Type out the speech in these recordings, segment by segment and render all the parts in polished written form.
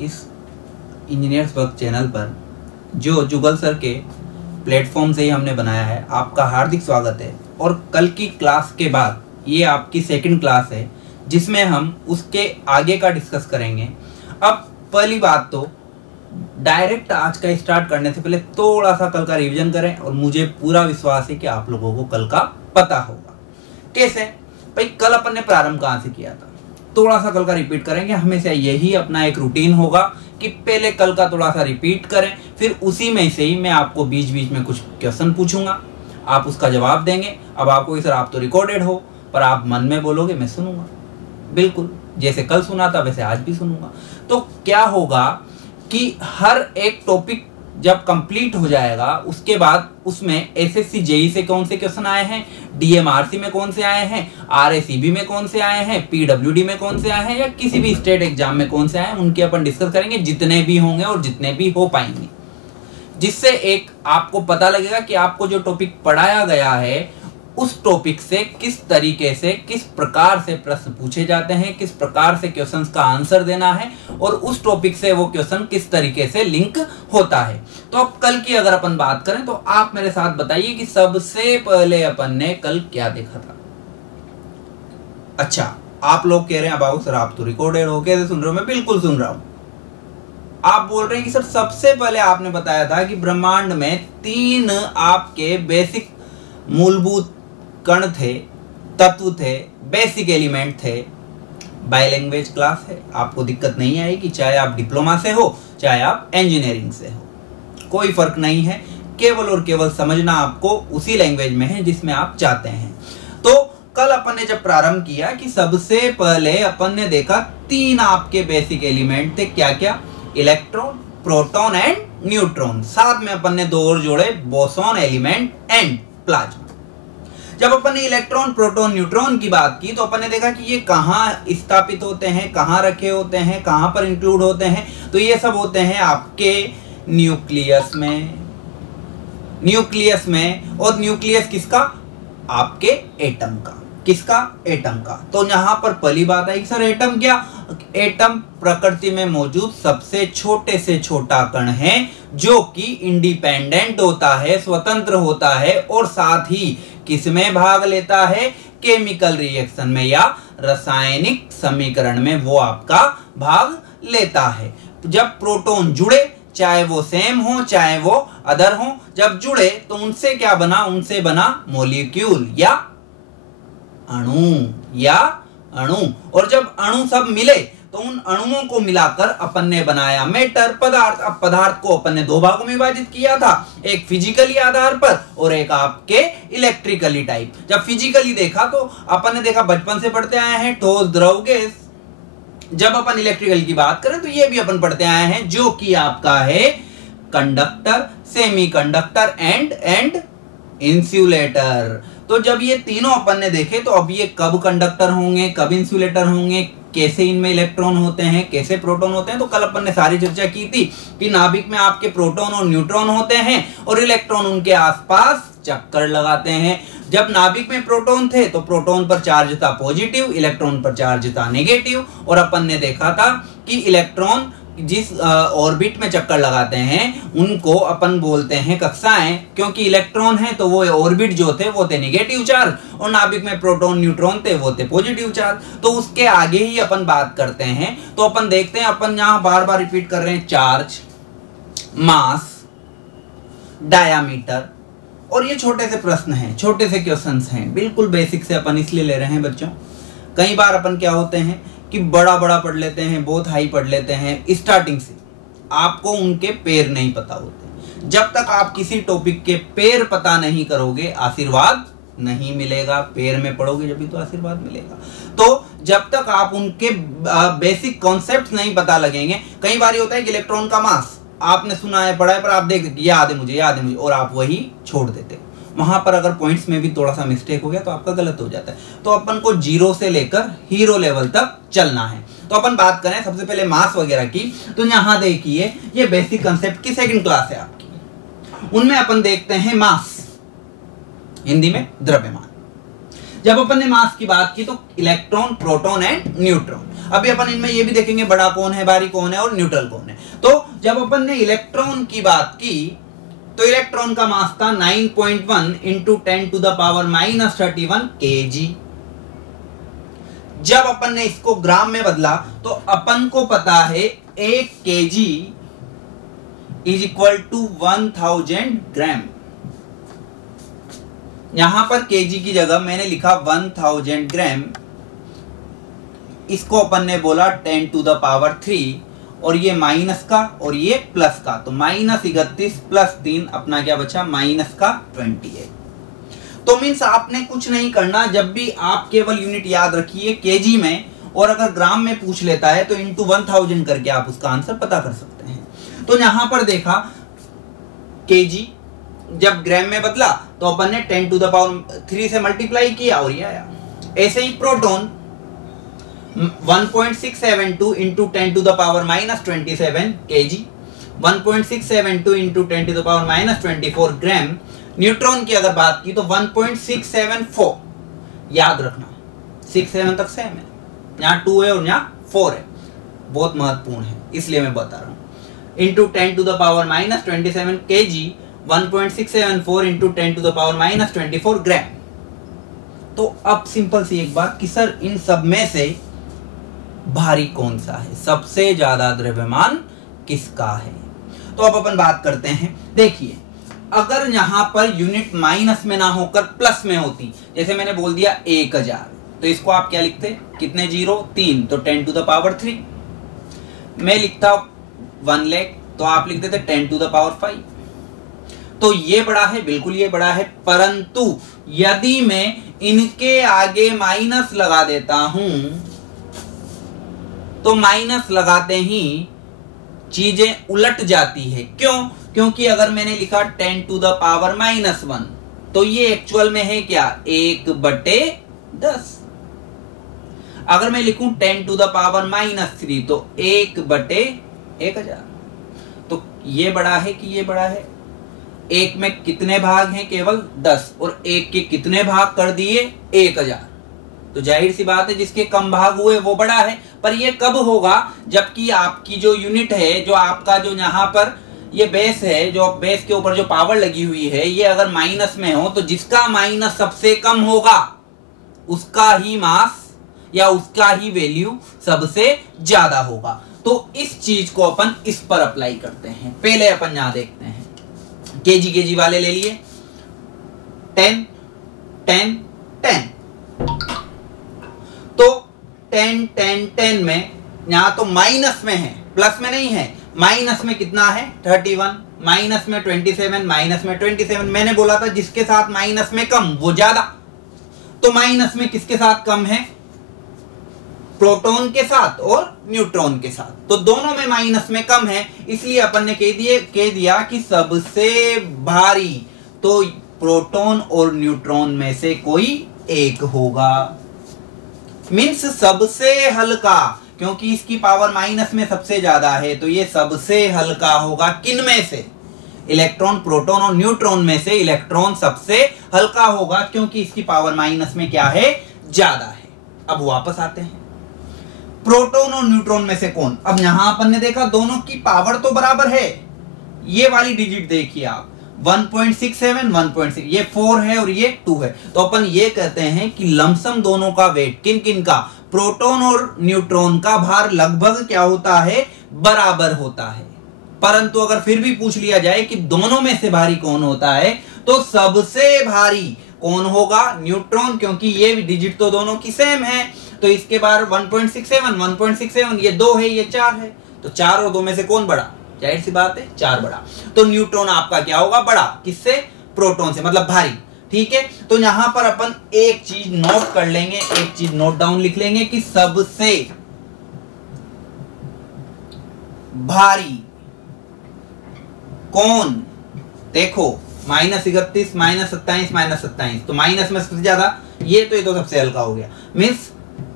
इस engineers work channel पर जो जुगल सर के प्लेटफॉर्म से ही हमने बनाया है, आपका हार्दिक स्वागत है। और कल की क्लास के बाद ये आपकी सेकंड क्लास है जिसमें हम उसके आगे का डिस्कस करेंगे। अब पहली बात तो डायरेक्ट आज का स्टार्ट करने से पहले थोड़ा सा कल का रिवीजन करें, और मुझे पूरा विश्वास है कि आप लोगों को कल का पता होगा। कैसे भाई, कल अपन ने प्रारंभ कहाँ से किया था, थोड़ा सा कल का रिपीट करेंगे। हमेशा यही अपना एक रूटीन होगा कि पहले कल का थोड़ा सा रिपीट करें, फिर उसी में से ही मैं आपको बीच बीच में कुछ क्वेश्चन पूछूंगा, आप उसका जवाब देंगे। अब आपको सर आप तो रिकॉर्डेड हो, पर आप मन में बोलोगे, मैं सुनूंगा, बिल्कुल जैसे कल सुना था वैसे आज भी सुनूंगा। तो क्या होगा कि हर एक टॉपिक जब कंप्लीट हो जाएगा उसके बाद उसमें एसएससी जेई से कौन से क्वेश्चन आए हैं, डीएमआरसी में कौन से आए हैं, आरएसीबी में कौन से आए हैं, पीडब्ल्यूडी में कौन से आए हैं, या किसी भी स्टेट एग्जाम में कौन से आए हैं, उनके अपन डिस्कस करेंगे, जितने भी होंगे और जितने भी हो पाएंगे, जिससे एक आपको पता लगेगा कि आपको जो टॉपिक पढ़ाया गया है उस टॉपिक से किस तरीके से, किस प्रकार से प्रश्न पूछे जाते हैं, किस प्रकार से क्वेश्चंस का आंसर देना है, और उस टॉपिक से वो क्वेश्चन किस तरीके से लिंक होता है। तो अब कल की अगर अपन बात करें तो आप मेरे साथ बताइए कि सबसे पहले अपन ने कल क्या देखा था। अच्छा, आप लोग कह रहे हैं बाबू सर आप तो रिकॉर्डेड हो, कैसे सुन रहे हो? मैं बिल्कुल सुन रहा हूं। आप बोल रहे हैं कि सर सबसे पहले आपने बताया था कि ब्रह्मांड में 3 आपके बेसिक मूलभूत कण थे, तत्व थे, बेसिक एलिमेंट थे। बाय लैंग्वेज क्लास है, आपको दिक्कत नहीं आएगी, चाहे आप डिप्लोमा से हो चाहे आप इंजीनियरिंग से हो, कोई फर्क नहीं है। केवल और केवल समझना आपको उसी लैंग्वेज में है जिसमें आप चाहते हैं। तो कल अपन ने जब प्रारंभ किया कि सबसे पहले अपन ने देखा 3 आपके बेसिक एलिमेंट थे। क्या क्या? Electron, proton and neutron. साथ में अपन ने 2 और जोड़े, बोसॉन एलिमेंट एंड प्लाज्मा। जब अपन ने इलेक्ट्रॉन, प्रोटॉन, न्यूट्रॉन की बात की तो अपन ने देखा कि ये कहाँ स्थापित होते हैं, कहाँ रखे होते हैं, कहाँ पर इंक्लूड होते हैं। तो ये सब होते हैं आपके न्यूक्लियस में। न्यूक्लियस में, और न्यूक्लियस किसका? आपके एटम का। किसका? एटम का। तो यहां पर पहली बात आई सर एटम क्या? एटम प्रकृति में मौजूद सबसे छोटे से छोटा कण है जो कि इंडिपेंडेंट होता है, स्वतंत्र होता है, और साथ ही किसमें भाग लेता है? केमिकल रिएक्शन में या रासायनिक समीकरण में वो आपका भाग लेता है। जब प्रोटॉन जुड़े, चाहे वो सेम हो चाहे वो अदर हो, जब जुड़े तो उनसे क्या बना? उनसे बना मॉलिक्यूल या अणु। और जब अणु सब मिले तो उन अणुओं को मिलाकर अपन ने बनाया मैटर, पदार्थ। अब पदार्थ को अपन ने 2 भागों में विभाजित किया था, एक फिजिकली आधार पर और एक आपके इलेक्ट्रिकली टाइप। जब फिजिकली देखा तो अपन ने देखा, बचपन से पढ़ते आए हैं, ठोस, द्रव, गैस। जब अपन इलेक्ट्रिकल की बात करें तो ये भी अपन पढ़ते आए हैं, जो कि आपका है कंडक्टर, सेमीकंडक्टर एंड इंसुलेटर। तो जब ये तीनों अपन ने देखे तो अब ये कब कंडक्टर होंगे, कब इंसुलेटर होंगे, कैसे इनमें इलेक्ट्रॉन होते हैं, कैसे प्रोटॉन होते हैं। तो कल अपन ने सारी चर्चा की थी कि नाभिक में आपके प्रोटॉन और न्यूट्रॉन होते हैं और इलेक्ट्रॉन उनके आसपास चक्कर लगाते हैं। जब नाभिक में प्रोटॉन थे तो प्रोटॉन पर चार्ज था पॉजिटिव, इलेक्ट्रॉन पर चार्ज था नेगेटिव। और अपन ने देखा था कि इलेक्ट्रॉन जिस ऑर्बिट में चक्कर लगाते हैं उनको अपन बोलते हैं कक्षाएं, क्योंकि इलेक्ट्रॉन है तो वो ऑर्बिट जो थे वो थे नेगेटिव चार्ज, और नाभिक में प्रोटॉन न्यूट्रॉन थे वो थे पॉजिटिव चार्ज। तो उसके आगे ही अपन बात करते हैं। तो अपन देखते हैं, अपन यहां बार बार रिपीट कर रहे हैं, चार्ज, मास, डायामीटर, और ये छोटे से प्रश्न हैं, छोटे से क्वेश्चंस हैं, बिल्कुल बेसिक से अपन इसलिए ले रहे हैं बच्चों। कई बार अपन क्या होते हैं कि बड़ा पढ़ लेते हैं, बहुत हाई पढ़ लेते हैं स्टार्टिंग से, आपको उनके पैर नहीं पता होते। जब तक आप किसी टॉपिक के पैर पता नहीं करोगे आशीर्वाद नहीं मिलेगा। पैर में पढ़ोगे जब भी तो आशीर्वाद मिलेगा। तो जब तक आप उनके बेसिक कॉन्सेप्ट नहीं पता लगेंगे, कई बार होता है कि इलेक्ट्रॉन का मास आपने सुना है, पढ़ा है, पर आप देख याद है मुझे, और आप वही छोड़ देते। वहां पर अगर पॉइंट्स में भी थोड़ा सा मिस्टेक हो गया तो आपका गलत हो जाता है। तो अपन को 0 से लेकर हीरो लेवल तक चलना है। तो अपन बात करें सबसे पहले मास वगैरह की, तो यहां देखिए ये बेसिक कंसेप्ट की सेकंड क्लास है आपकी, उनमें अपन देखते हैं मास, हिंदी में द्रव्यमान। जब अपन ने मास की बात की तो इलेक्ट्रॉन, प्रोटॉन एंड न्यूट्रॉन। अभी अपन इनमें ये भी देखेंगे बड़ा कौन है, भारी कौन है और न्यूट्रल कौन है। तो जब अपन ने इलेक्ट्रॉन की बात की तो इलेक्ट्रॉन का मास था 9.1 इंटू 10⁻31 kg। जब अपन ने इसको ग्राम में बदला तो अपन को पता है 1 kg इज इक्वल टू 1000 ग्राम। यहां पर kg की जगह मैंने लिखा 1000 ग्राम। इसको अपन ने बोला 10⁻³ और ये माइनस का और ये प्लस का, तो -31 प्लस 3 अपना क्या बचा, -28। तो मीन्स आपने कुछ नहीं करना, जब भी आप केवल यूनिट याद रखिए केजी में, और अगर ग्राम में पूछ लेता है तो इंटू 1000 करके आप उसका आंसर पता कर सकते हैं। तो यहां पर देखा केजी जब ग्राम में बदला तो अपन ने 10⁻³ से मल्टीप्लाई किया और ये आया। ऐसे ही प्रोटॉन 1.672 इंटू 10⁻⁻27 kg, 1.672 इंटू 10⁻⁻24 ग्राम। न्यूट्रॉन की अगर बात की तो 1.674, याद रखना 6-7 तक सेम है, यहाँ 2 है और यहाँ 4 है, बहुत महत्वपूर्ण है इसलिए मैं बता रहा हूँ। इंटू 10⁻⁻27 kg, 1.674 इंटू 10⁻⁻24 ग्राम। तो अब सिंपल सी एक बात कि सर इन सब में से भारी कौन सा है, सबसे ज्यादा द्रव्यमान किसका है। तो अब अपन बात करते हैं। देखिए अगर यहां पर यूनिट माइनस में ना होकर प्लस में होती, जैसे मैंने बोल दिया 1000, तो इसको आप क्या लिखते, कितने जीरो, 3, तो 10⁻³ मैं लिखता 1 लाख, तो आप लिख देते 10⁵। तो ये बड़ा है, बिल्कुल ये बड़ा है, परंतु यदि मैं इनके आगे माइनस लगा देता हूं तो माइनस लगाते ही चीजें उलट जाती है। क्यों? क्योंकि अगर मैंने लिखा 10⁻⁻1 तो ये एक्चुअल में है क्या, 1/10। अगर मैं लिखूं 10⁻³ तो 1/1000। तो ये बड़ा है कि ये बड़ा है। एक में कितने भाग हैं, केवल 10, और एक के कितने भाग कर दिए, 1000। तो जाहिर सी बात है जिसके कम भाग हुए वो बड़ा है। पर ये कब होगा, जबकि आपकी जो यूनिट है, जो आपका जो यहाँ पर ये बेस है, जो बेस के ऊपर जो पावर लगी हुई है, ये अगर माइनस में हो तो जिसका माइनस सबसे कम होगा उसका ही मास या उसका ही वैल्यू सबसे ज्यादा होगा। तो इस चीज को अपन इस पर अप्लाई करते हैं। पहले अपन यहां देखते हैं, केजी वाले ले लिए, 10 10 10। तो 10 10 10 में यहां तो माइनस में है, प्लस में नहीं है। माइनस में कितना है, 31, माइनस में 27, माइनस में 27। मैंने बोला था जिसके साथ माइनस में कम वो ज्यादा। तो माइनस में किसके साथ कम है, प्रोटॉन के साथ और न्यूट्रॉन के साथ। तो दोनों में माइनस में कम है, इसलिए अपन ने कह दिया कि सबसे भारी तो प्रोटॉन और न्यूट्रॉन में से कोई एक होगा। मीन्स सबसे हल्का, क्योंकि इसकी पावर माइनस में सबसे ज्यादा है, तो ये सबसे हल्का होगा। किन में से, इलेक्ट्रॉन, प्रोटॉन और न्यूट्रॉन में से इलेक्ट्रॉन सबसे हल्का होगा, क्योंकि इसकी पावर माइनस में क्या है, ज्यादा है। अब वापस आते हैं, प्रोटॉन और न्यूट्रॉन में से कौन। अब यहां अपन ने देखा दोनों की पावर तो बराबर है। ये वाली डिजिट देखिए आप, 1.67 1.6, ये 4 है और ये 2 है। तो अपन ये कहते हैं कि लमसम दोनों का वेट, किन किन का, प्रोटॉन और न्यूट्रॉन का भार लगभग क्या होता है, बराबर होता है। परंतु अगर फिर भी पूछ लिया जाए कि दोनों में से भारी कौन होता है, तो सबसे भारी कौन होगा, न्यूट्रॉन, क्योंकि ये डिजिट तो दोनों की सेम है। तो इसके बाद 1.67 1.67, ये 2 है, ये 4 है। तो 4 और 2 में से कौन बड़ा, जाहिर सी बात है 4 बड़ा। तो न्यूट्रॉन आपका क्या होगा, बड़ा, किससे, प्रोटॉन से, मतलब भारी। ठीक है, तो यहां पर अपन एक चीज नोट कर लेंगे, एक चीज नोट डाउन लिख लेंगे कि सबसे भारी कौन। देखो -31 -27 -27, तो माइनस में सबसे ज्यादा ये तो सबसे हल्का हो गया। मीन्स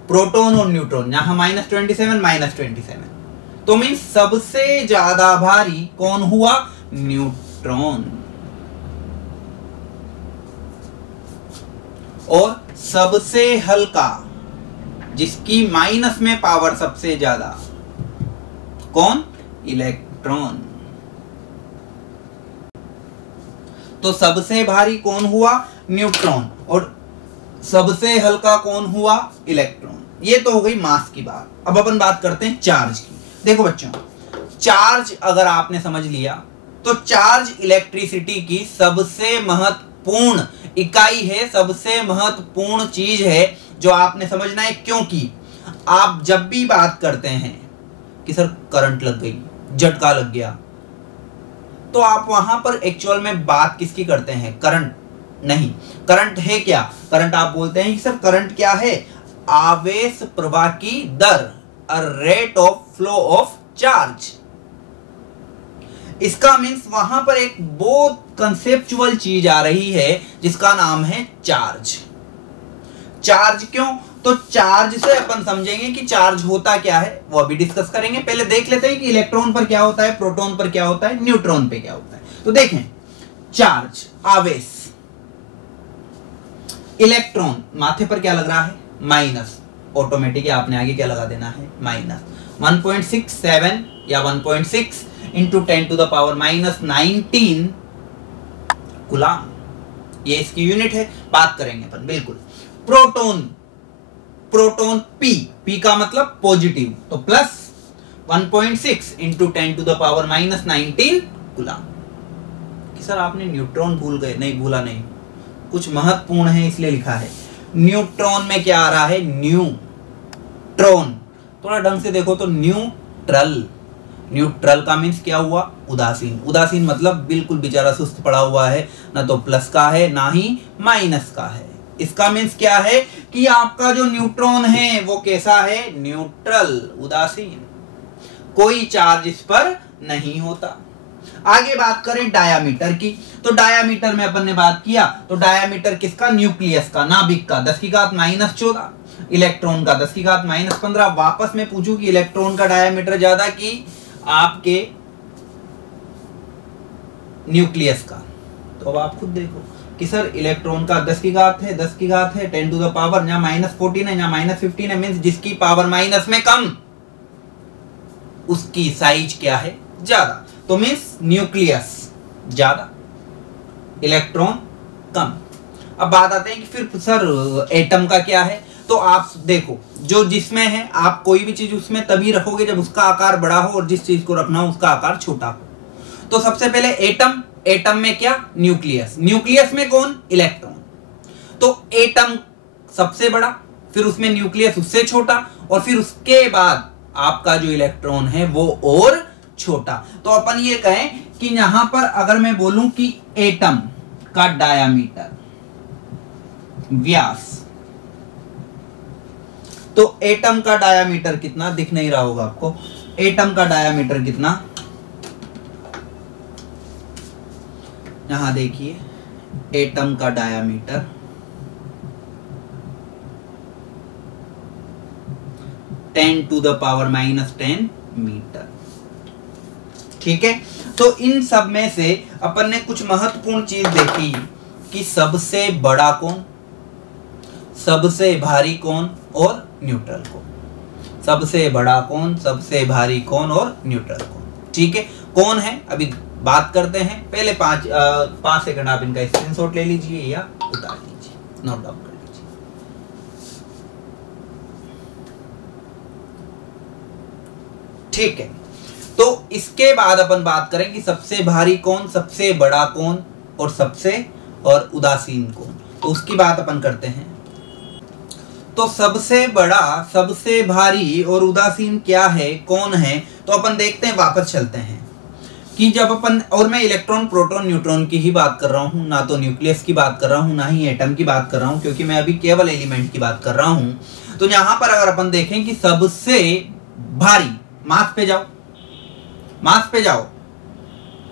प्रोटॉन और न्यूट्रॉन, यहां -27 -27, तो मीन्स सबसे ज्यादा भारी कौन हुआ, न्यूट्रॉन। और सबसे हल्का जिसकी माइनस में पावर सबसे ज्यादा, कौन? इलेक्ट्रॉन। तो सबसे भारी कौन हुआ? न्यूट्रॉन। और सबसे हल्का कौन हुआ? इलेक्ट्रॉन। ये तो हो गई मास की बात। अब अपन बात करते हैं चार्ज की। देखो बच्चों, चार्ज अगर आपने समझ लिया तो चार्ज इलेक्ट्रिसिटी की सबसे महत्वपूर्ण इकाई है, सबसे महत्वपूर्ण चीज है जो आपने समझना है। क्योंकि आप जब भी बात करते हैं कि सर करंट लग गई, झटका लग गया, तो आप वहां पर एक्चुअल में बात किसकी करते हैं? करंट नहीं। करंट है क्या? करंट आप बोलते हैं कि सर करंट क्या है? आवेश प्रवाह की दर, a rate of flow of charge. इसका मीन्स वहां पर एक बहुत कंसेप्चुअल चीज आ रही है जिसका नाम है चार्ज। चार्ज क्यों? तो चार्ज से अपन समझेंगे कि चार्ज होता क्या है, वो अभी डिस्कस करेंगे। पहले देख लेते हैं कि इलेक्ट्रॉन पर क्या होता है, प्रोटॉन पर क्या होता है, न्यूट्रॉन पे क्या होता है। तो देखें, चार्ज आवेश, इलेक्ट्रॉन माथे पर क्या लग रहा है? माइनस। ऑटोमेटिक आपने आगे क्या लगा देना है? माइनस। 1.67 या 1.6 into 10 to the power minus 19 coulomb, ये इसकी यूनिट है। बात करेंगे अपन बिल्कुल। प्रोटॉन, प्रोटॉन पी का मतलब पॉजिटिव, तो plus 1.6 into 10 to the power minus 19 coulomb. कि सर आपने न्यूट्रॉन भूल गए? नहीं, भूला नहीं, कुछ महत्वपूर्ण है इसलिए लिखा है। न्यूट्रॉन में क्या आ रहा है? न्यूट्रॉन। थोड़ा ढंग से देखो तो न्यूट्रल। न्यूट्रल का मीन्स क्या हुआ? उदासीन। उदासीन मतलब बिल्कुल बेचारा सुस्त पड़ा हुआ है, ना तो प्लस का है ना ही माइनस का है। इसका मीन्स क्या है कि आपका जो न्यूट्रॉन है वो कैसा है? न्यूट्रल, उदासीन, कोई चार्ज इस पर नहीं होता। आगे बात करें डायामीटर की, तो डायामीटर में अपन ने बात किया, तो डायामीटर किसका? न्यूक्लियस का, नाभिक का। 10 की घात माइनस 14, इलेक्ट्रॉन का 10 की घात माइनस 15। वापस में पूछूं कि इलेक्ट्रॉन का डायामीटर ज्यादा कि आपके न्यूक्लियस का, तो अब आप खुद देखो कि सर इलेक्ट्रॉन का 10 की घात है, 10 की घात है 10 टू द पावर, यहाँ माइनस 14 है, यहाँ माइनस 15 है। मीन्स जिसकी पावर माइनस में कम उसकी साइज क्या है? ज्यादा। तो मीन्स न्यूक्लियस ज्यादा, इलेक्ट्रॉन कम। अब बात आते हैं कि फिर सर एटम का क्या है? तो आप देखो, जो जिसमें है, आप कोई भी चीज उसमें तभी रखोगे जब उसका आकार बड़ा हो और जिस चीज को रखना हो उसका आकार छोटा हो। तो सबसे पहले एटम, एटम में क्या? न्यूक्लियस। न्यूक्लियस में कौन? इलेक्ट्रॉन। तो एटम सबसे बड़ा, फिर उसमें न्यूक्लियस उससे छोटा, और फिर उसके बाद आपका जो इलेक्ट्रॉन है वो और छोटा। तो अपन ये कहें कि यहां पर अगर मैं बोलूं कि एटम का डायामीटर, व्यास, तो एटम का डायामीटर कितना? दिख नहीं रहा होगा आपको। एटम का डायामीटर कितना? यहां देखिए, एटम का diameter 10 to the power minus 10 metre. ठीक है, तो इन सब में से अपन ने कुछ महत्वपूर्ण चीज देखी कि सबसे बड़ा कौन, सबसे भारी कौन और न्यूट्रल कौन। सबसे बड़ा कौन, सबसे भारी कौन और न्यूट्रल कौन। ठीक है, कौन है अभी बात करते हैं। पहले 5 सेकंड आप इनका स्क्रीनशॉट ले लीजिए या उतार लीजिए, नोट डाउन कर लीजिए। ठीक है, तो इसके बाद अपन बात करें कि सबसे भारी कौन, सबसे बड़ा कौन और उदासीन कौन। तो उसकी बात अपन करते हैं। तो सबसे बड़ा, सबसे भारी और उदासीन क्या है, कौन है? तो अपन देखते हैं, वापस चलते हैं कि जब अपन, और मैं इलेक्ट्रॉन, प्रोटॉन, न्यूट्रॉन की ही बात कर रहा हूं, ना तो न्यूक्लियस की बात कर रहा हूं, ना ही एटम की बात कर रहा हूं, क्योंकि मैं अभी केवल एलिमेंट की बात कर रहा हूं। तो यहां पर अगर अपन देखें कि सबसे भारी, मास पे जाओ, मास पे जाओ,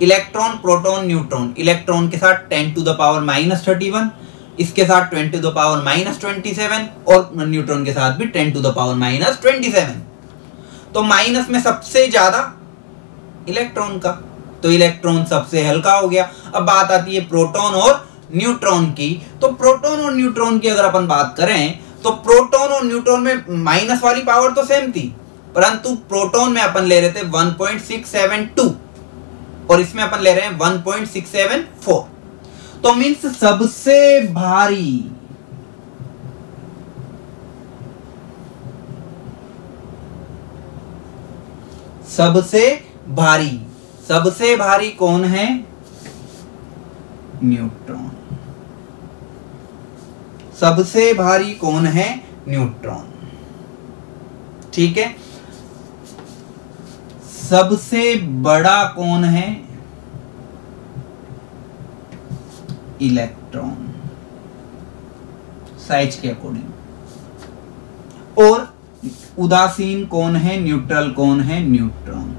इलेक्ट्रॉन, प्रोटॉन, न्यूट्रॉन। इलेक्ट्रॉन के साथ 10 टू द पावर माइनस 31, इसके साथ 10 टू द पावर माइनस 27, और न्यूट्रॉन के साथ भी 10 टू द पावर माइनस 27। तो माइनस में सबसे ज्यादा इलेक्ट्रॉन का, तो इलेक्ट्रॉन सबसे हल्का हो गया। अब बात आती है प्रोटॉन और न्यूट्रॉन की। तो प्रोटॉन और न्यूट्रॉन की अगर अपन बात करें तो प्रोटॉन और न्यूट्रॉन में माइनस वाली पावर तो सेम थी, परंतु प्रोटॉन में अपन ले रहे थे 1.672 और इसमें अपन ले रहे हैं 1.674। तो मीन्स सबसे भारी कौन है? न्यूट्रॉन। सबसे भारी कौन है? न्यूट्रॉन। ठीक है। सबसे बड़ा कौन है? इलेक्ट्रॉन, साइज के अकॉर्डिंग। और उदासीन कौन है? न्यूट्रल कौन है? न्यूट्रॉन।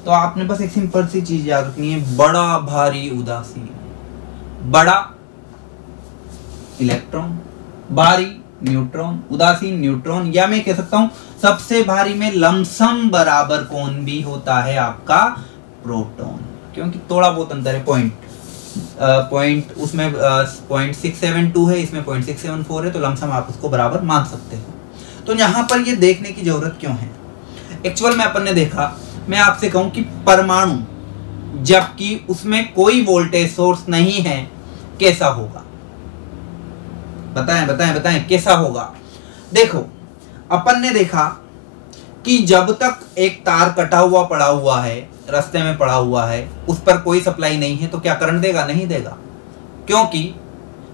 तो आपने बस एक सिंपल सी चीज याद रखनी है, बड़ा भारी उदासीन। बड़ा इलेक्ट्रॉन, भारी न्यूट्रॉन, उदासीन न्यूट्रॉन, या मैं कह सकता हूं सबसे भारी में लमसम बराबर कौन भी होता है? आपका प्रोटॉन, क्योंकि थोड़ा बहुत अंतर है, पॉइंट उसमें 0.672 है, इसमें 0.674 है, तो लमसम आप उसको बराबर मान सकते हो। तो यहां पर ये देखने की जरूरत क्यों है? एक्चुअल में अपन ने देखा, मैं आपसे कहूं कि परमाणु जबकि उसमें कोई वोल्टेज सोर्स नहीं है, कैसा होगा? बताएं कैसा होगा? देखो, अपन ने देखा कि जब तक एक तार कटा हुआ पड़ा हुआ है, रास्ते में पड़ा हुआ है, उस पर कोई सप्लाई नहीं है, तो क्या करंट देगा? नहीं देगा, क्योंकि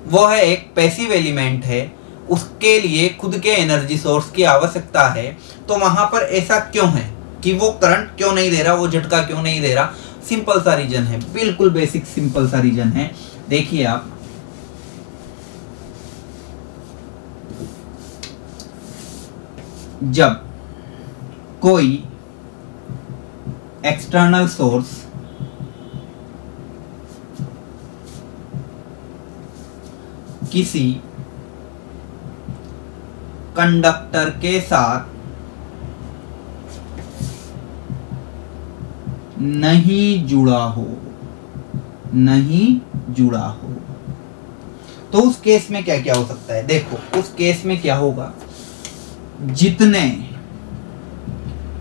वो है एक पैसिव एलिमेंट है, उसके लिए खुद के एनर्जी सोर्स की आवश्यकता है। तो वहां पर ऐसा क्यों है कि वो करंट क्यों नहीं दे रहा, वो झटका क्यों नहीं दे रहा? सिंपल सा रीजन है, बिल्कुल बेसिक सिंपल सा रीजन है। देखिए आप, जब कोई एक्सटर्नल सोर्स किसी कंडक्टर के साथ नहीं जुड़ा हो, तो उस केस में क्या क्या हो सकता है? देखो, उस केस में क्या होगा, जितने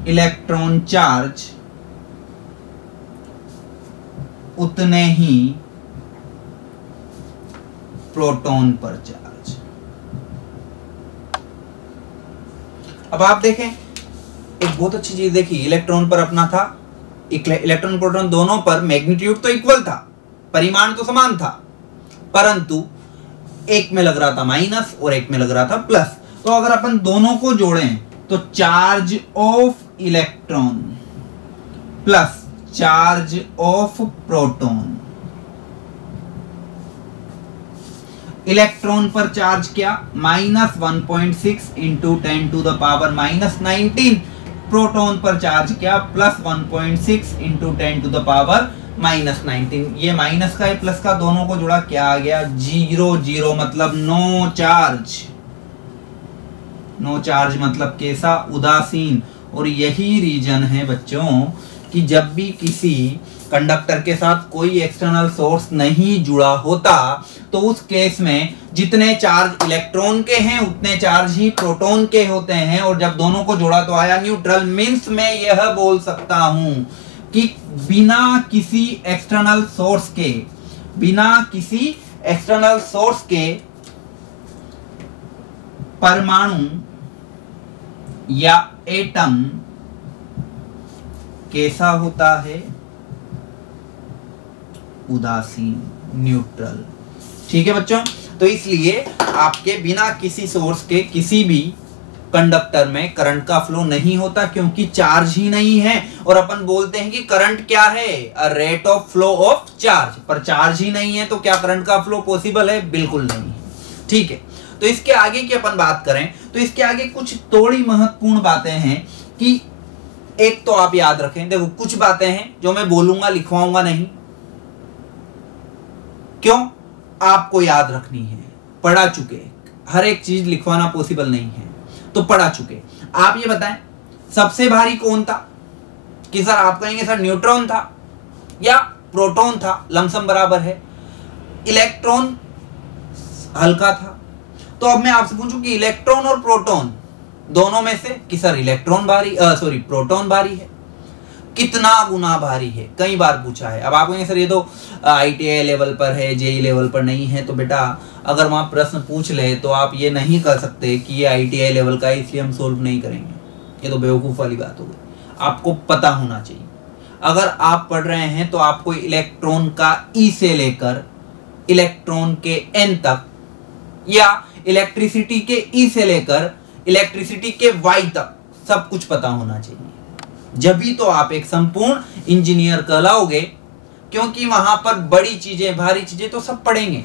इलेक्ट्रॉन चार्ज उतने ही प्रोटॉन पर चार्ज। अब आप देखें, एक बहुत अच्छी चीज देखी, इलेक्ट्रॉन पर अपना था, इलेक्ट्रॉन प्रोटॉन दोनों पर मैग्नीट्यूड तो इक्वल था, परिमाण तो समान था, परंतु एक में लग रहा था माइनस और एक में लग रहा था प्लस। तो अगर अपन दोनों को जोड़ें तो charge of electron plus charge of proton, electron पर चार्ज क्या? -1.6 इंटू 10⁻⁻19। प्रोटॉन पर चार्ज क्या? +1.6 इंटू 10⁻⁻19। ये माइनस का है प्लस का, दोनों को जुड़ा, क्या आ गया? 0 मतलब नो चार्ज। नो चार्ज मतलब कैसा? उदासीन। और यही रीजन है बच्चों कि जब भी किसी कंडक्टर के साथ कोई एक्सटर्नल सोर्स नहीं जुड़ा होता, तो उस केस में जितने चार्ज इलेक्ट्रॉन के हैं उतने चार्ज ही प्रोटॉन के होते हैं, और जब दोनों को जोड़ा तो आया न्यूट्रल। मींस मैं यह बोल सकता हूं कि बिना किसी एक्सटर्नल सोर्स के परमाणु या एटम कैसा होता है? उदासीन, न्यूट्रल। ठीक है बच्चों, तो इसलिए आपके बिना किसी सोर्स के किसी भी कंडक्टर में करंट का फ्लो नहीं होता, क्योंकि चार्ज ही नहीं है। और अपन बोलते हैं कि करंट क्या है? अ rate of flow of charge, पर चार्ज ही नहीं है तो क्या करंट का फ्लो पॉसिबल है? बिल्कुल नहीं है। ठीक है, तो इसके आगे की अपन बात करें तो इसके आगे कुछ थोड़ी महत्वपूर्ण बातें हैं कि एक तो आप याद रखें, देखो कुछ बातें हैं जो मैं बोलूंगा लिखवाऊंगा नहीं, क्यों? आपको याद रखनी है, पढ़ा चुके, हर एक चीज लिखवाना पॉसिबल नहीं है। तो पढ़ा चुके। आप ये बताएं सबसे भारी कौन था? कि सर आप कहेंगे सर न्यूट्रॉन था या प्रोटॉन था, लमसम बराबर है। इलेक्ट्रॉन हल्का था। तो अब मैं आपसे पूछूं कि इलेक्ट्रॉन और प्रोटॉन दोनों में से कि सर इलेक्ट्रॉन भारी प्रोटॉन भारी है, कितना गुना भारी है? कई बार पूछा है। अब आप कहेंगे सर ये तो ITI लेवल पर है, JEE लेवल पर नहीं है। तो बेटा अगर वहां प्रश्न पूछ ले तो आप ये नहीं कर सकते कि ये ITI लेवल का है इसलिए हम सोल्व नहीं करेंगे। ये तो बेवकूफ वाली बात हो गई। आपको पता होना चाहिए। अगर आप पढ़ रहे हैं तो आपको इलेक्ट्रॉन का E से लेकर इलेक्ट्रॉन के N तक या इलेक्ट्रिसिटी के E से लेकर इलेक्ट्रिसिटी के Y तक सब कुछ पता होना चाहिए। जब भी तो आप एक संपूर्ण इंजीनियर कहलाओगे, क्योंकि वहां पर बड़ी चीजें भारी चीजें तो सब पढ़ेंगे।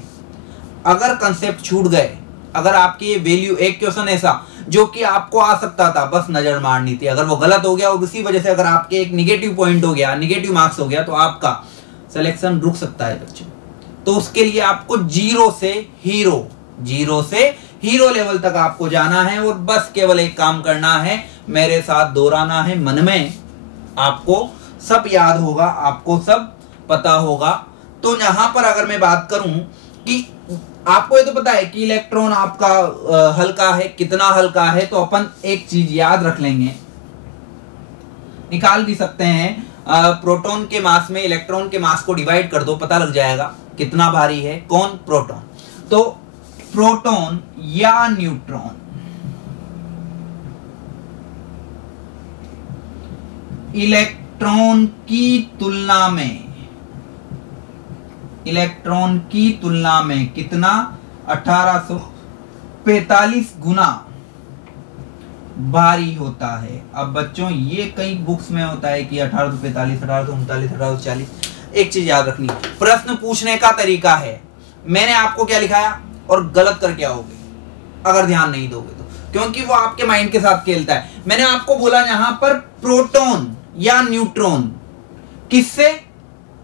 अगर कंसेप्ट छूट गए, अगर आपकी ये वैल्यू एक क्वेश्चन ऐसा जो कि आपको आ सकता था, बस नजर मारनी थी, अगर वो गलत हो गया और उसी वजह से अगर आपके एक निगेटिव पॉइंट हो गया, निगेटिव मार्क्स हो गया, तो आपका सिलेक्शन रुक सकता है बच्चों। तो उसके लिए आपको जीरो से हीरो लेवल तक आपको जाना है और बस केवल एक काम करना है, मेरे साथ दोहराना है मन में। आपको सब याद होगा, आपको सब पता होगा। तो यहां पर अगर मैं बात करूं कि आपको ये तो पता है कि इलेक्ट्रॉन आपका हल्का है, कितना हल्का है, तो अपन एक चीज याद रख लेंगे, निकाल भी सकते हैं। प्रोटॉन के मास में इलेक्ट्रॉन के मास को डिवाइड कर दो, पता लग जाएगा कितना भारी है। कौन? प्रोटॉन। तो प्रोटॉन या न्यूट्रॉन इलेक्ट्रॉन की तुलना में कितना? 1845 गुना भारी होता है। अब बच्चों ये कई बुक्स में होता है कि 1845, 1839, 1840। एक चीज याद रखनी, प्रश्न पूछने का तरीका है। मैंने आपको क्या लिखाया और गलत करके आओगे अगर ध्यान नहीं दोगे तो, क्योंकि वो आपके माइंड के साथ खेलता है। मैंने आपको बोला यहां पर प्रोटॉन या न्यूट्रॉन, किससे?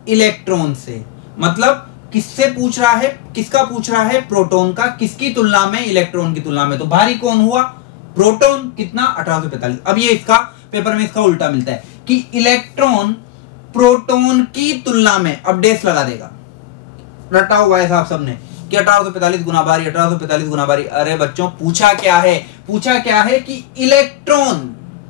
इलेक्ट्रॉन से। मतलब किससे पूछ रहा है? किसका पूछ रहा है? प्रोटॉन का। किसकी तुलना में? इलेक्ट्रॉन की तुलना में। तो भारी कौन हुआ? प्रोटॉन। कितना? 1845। अब ये इसका पेपर में इसका उल्टा मिलता है कि इलेक्ट्रॉन प्रोटॉन की तुलना में, अब डेस लगा देगा, रटा हुआ है साहब सबने कि 1845 गुना भारी, 1845 गुना भारी। अरे बच्चों पूछा क्या है कि इलेक्ट्रॉन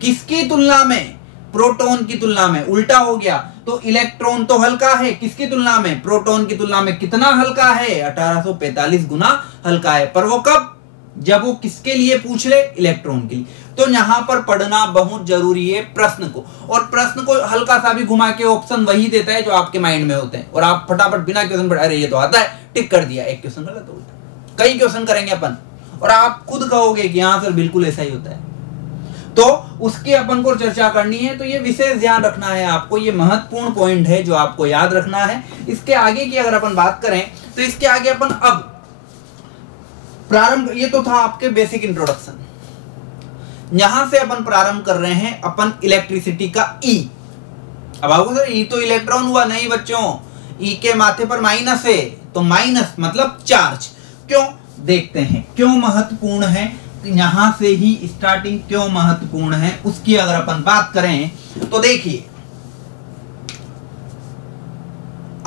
किसकी तुलना में? प्रोटॉन की तुलना में। उल्टा हो गया। तो इलेक्ट्रॉन तो हल्का है, किसकी तुलना में? प्रोटॉन की तुलना में। कितना हल्का है? 1845 गुना हल्का है। पर वो कब? जब वो किसके लिए पूछ ले? इलेक्ट्रॉन के लिए। तो यहां पर पढ़ना बहुत जरूरी है प्रश्न को, और प्रश्न को हल्का सा भी घुमा के ऑप्शन वही देता है जो आपके माइंड में होते हैं, और आप फटाफट बिना क्वेश्चन पढ़े अरे ये तो आता है, टिक कर दिया, एक क्वेश्चन गलत हो गया। कई क्वेश्चन करेंगे अपन और आप खुद कहोगे कि हाँ सर बिल्कुल ऐसा ही होता है। तो उसकी अपन को चर्चा करनी है। तो ये विशेष ध्यान रखना है आपको, ये महत्वपूर्ण पॉइंट है जो आपको याद रखना है। इसके आगे की अगर अपन बात करें तो इसके आगे अपन अब प्रारंभ, ये तो था आपके बेसिक इंट्रोडक्शन। यहां से अपन प्रारंभ कर रहे हैं अपन इलेक्ट्रिसिटी का ई। अब आपको सर ई तो इलेक्ट्रॉन हुआ, नहीं बच्चों, ई के माथे पर माइनस है, तो माइनस मतलब चार्ज। क्यों? देखते हैं क्यों महत्वपूर्ण है, यहां से ही स्टार्टिंग क्यों महत्वपूर्ण है उसकी अगर अपन बात करें तो देखिए,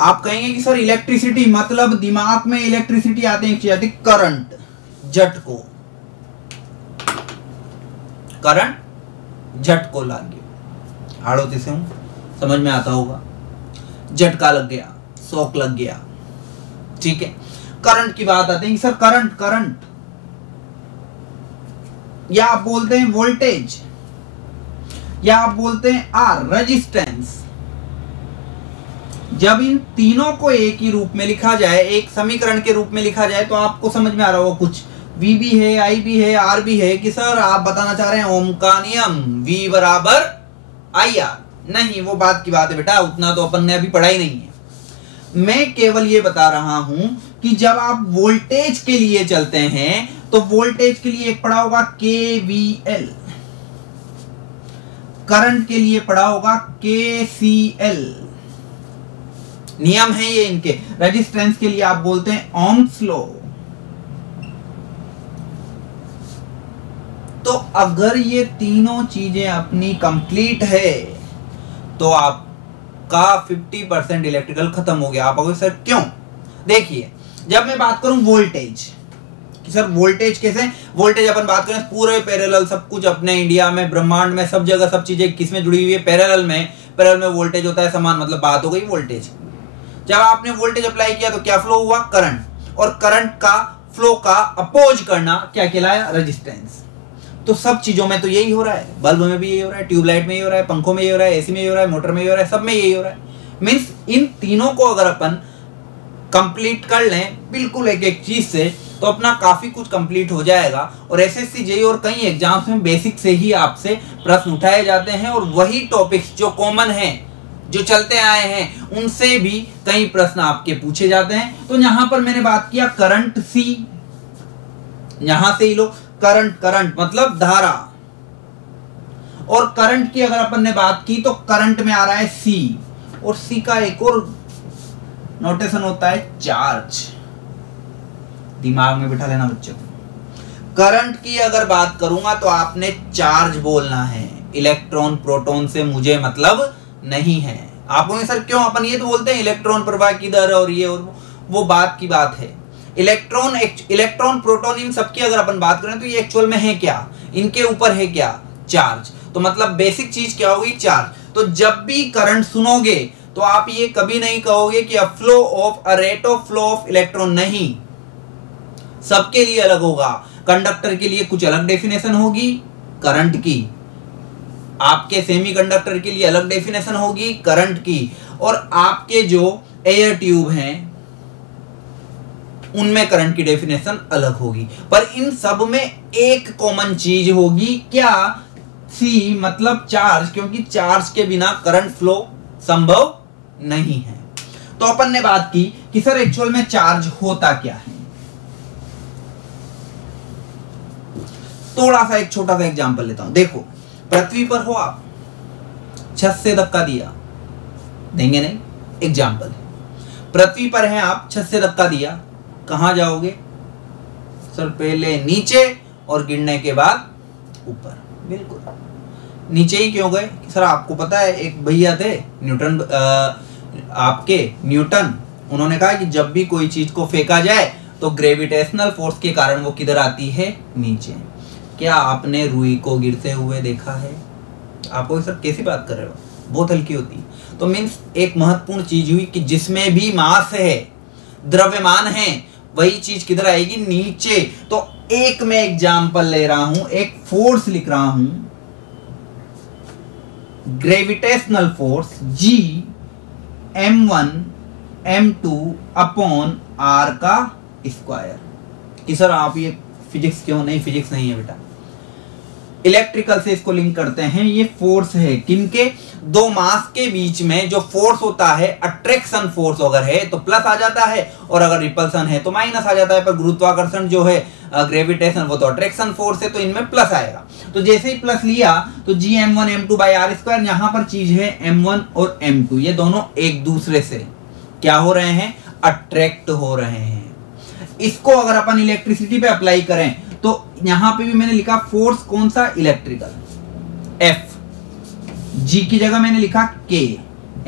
आप कहेंगे कि सर इलेक्ट्रिसिटी मतलब दिमाग में इलेक्ट्रिसिटी आते हैं, क्या आती? करंट, झटको, करंट झटको लग गया, हाड़ोती से हूं, समझ में आता होगा, झटका लग गया, शॉक लग गया, ठीक है। करंट की बात आती है सर, करंट या आप बोलते हैं वोल्टेज, या आप बोलते हैं आर, रेजिस्टेंस। जब इन तीनों को एक ही रूप में लिखा जाए, एक समीकरण के रूप में लिखा जाए, तो आपको समझ में आ रहा होगा कुछ V भी है, I भी है, R भी है, कि सर आप बताना चाह रहे हैं ओम का नियम V बराबर IR। नहीं, वो बात की बात है बेटा, उतना तो अपन ने अभी पढ़ा ही नहीं है। मैं केवल ये बता रहा हूं कि जब आप वोल्टेज के लिए चलते हैं तो वोल्टेज के लिए एक पढ़ा होगा KVL, करंट के लिए पढ़ा होगा KCL, नियम है ये इनके। रेजिस्टेंस के लिए आप बोलते हैं ओम्स लॉ। तो तो अगर ये तीनों चीजें अपनी कंप्लीट है तो आपका 50% इलेक्ट्रिकल खत्म हो गया। आप अगर सर क्यों, देखिए जब मैं बात करूं वोल्टेज कि सर वोल्टेज कैसे, वोल्टेज अपन बात करें पूरे पैरेलल सब कुछ अपने इंडिया में ब्रह्मांड में सब जगह सब चीजें किसमें जुड़ी हुई है, पैरेलल में वोल्टेज होता है समान, मतलब बात हो गई वोल्टेज। जब आपने वोल्टेज अप्लाई किया तो क्या फ्लो हुआ, करंट, और करंट का फ्लो का अपोज करना क्या कहलाया, रेजिस्टेंस। तो सब चीजों में तो यही हो रहा है, बल्ब में भी यही हो रहा है, ट्यूबलाइट में यही हो रहा है, पंखों में यही हो रहा है, एसी में यही हो रहा है, मोटर में यही हो रहा है, सब में यही हो रहा है। मींस इन तीनों को अगर अपन कंप्लीट कर लें बिल्कुल एक एक चीज से तो अपना काफी कुछ कंप्लीट हो जाएगा। और एसएससी जेईई और कई एग्जाम्स में बेसिक से ही आपसे प्रश्न उठाए जाते हैं और वही टॉपिक्स जो कॉमन हैं जो चलते आए हैं उनसे भी कई प्रश्न आपके पूछे जाते हैं। तो यहां पर मैंने बात किया करंट सी, यहां से ही लो करंट मतलब धारा, और करंट की अगर अपन ने बात की तो करंट में आ रहा है सी, और सी का एक और नोटेशन होता है चार्ज, दिमाग में बिठा लेना बच्चों। करंट की अगर बात करूंगा तो आपने चार्ज बोलना है, इलेक्ट्रॉन प्रोटॉन से मुझे मतलब नहीं है। आप बोलेंगे सर क्यों, अपन ये तो बोलते हैं इलेक्ट्रॉन प्रवाह की दर और ये और वो बात की बात है। इलेक्ट्रॉन प्रोटॉन इन सबकी अगर अपन बात करें तो ये एक्चुअल में है क्या, इनके ऊपर है क्या, चार्ज। तो मतलब बेसिक चीज क्या होगी, चार्ज। तो जब भी करंट सुनोगे तो आप ये कभी नहीं कहोगे कि अ rate of flow of electron, नहीं, सबके लिए अलग होगा। कंडक्टर के लिए कुछ अलग डेफिनेशन होगी करंट की, आपके सेमीकंडक्टर के लिए अलग डेफिनेशन होगी करंट की, और आपके जो एयर ट्यूब हैं उनमें करंट की डेफिनेशन अलग होगी। पर इन सब में एक कॉमन चीज होगी क्या, सी मतलब चार्ज, क्योंकि चार्ज के बिना करंट फ्लो संभव नहीं है। तो अपन ने बात की कि सर एक्चुअल में चार्ज होता क्या है। थोड़ा सा एक छोटा सा एग्जांपल लेता हूं। देखो पृथ्वी पर हो आप, छत से धक्का दिया, देंगे नहीं, एग्जांपल, पृथ्वी पर हैं आप, छत से धक्का दिया, कहां जाओगे सर, पहले नीचे और गिरने के बाद ऊपर। बिल्कुल नीचे ही क्यों गए, सर आपको पता है एक भैया थे न्यूटन, उन्होंने कहा कि जब भी कोई चीज को फेंका जाए तो ग्रेविटेशनल फोर्स के कारण वो किधर आती है, नीचे। क्या आपने रुई को गिरते हुए देखा है? आपको सर कैसी बात कर रहे हो, बहुत हल्की होती है। तो मीन्स एक महत्वपूर्ण चीज हुई कि जिसमें भी मास है, द्रव्यमान है, वही चीज किधर आएगी, नीचे। तो एक मैं एग्जांपल ले रहा हूं, एक फोर्स लिख रहा हूं, gravitational force G m1 m2 upon r का स्क्वायर। कि सर आप ये फिजिक्स क्यों, नहीं फिजिक्स नहीं है बेटा, इलेक्ट्रिकल से इसको लिंक करते हैं। ये फोर्स है किनके, दो मास के बीच में जो फोर्स होता है, अट्रैक्शन फोर्स अगर है तो प्लस आ जाता है, और अगर रिपल्सन है तो माइनस आ जाता है। पर गुरुत्वाकर्षण जो है, ग्रेविटेशन, वो तो अट्रैक्शन फोर्स है, तो इनमें प्लस आएगा। तो जैसे ही प्लस लिया तो G m1 m2 by are square, यहां पर चीज है m1 और m2, ये दोनों एक दूसरे से क्या हो रहे हैं, अट्रैक्ट हो रहे हैं। इसको अगर अपन इलेक्ट्रिसिटी पे अप्लाई करें तो यहां पे भी मैंने लिखा फोर्स कौन सा, इलेक्ट्रिकल, F, G की जगह मैंने लिखा K,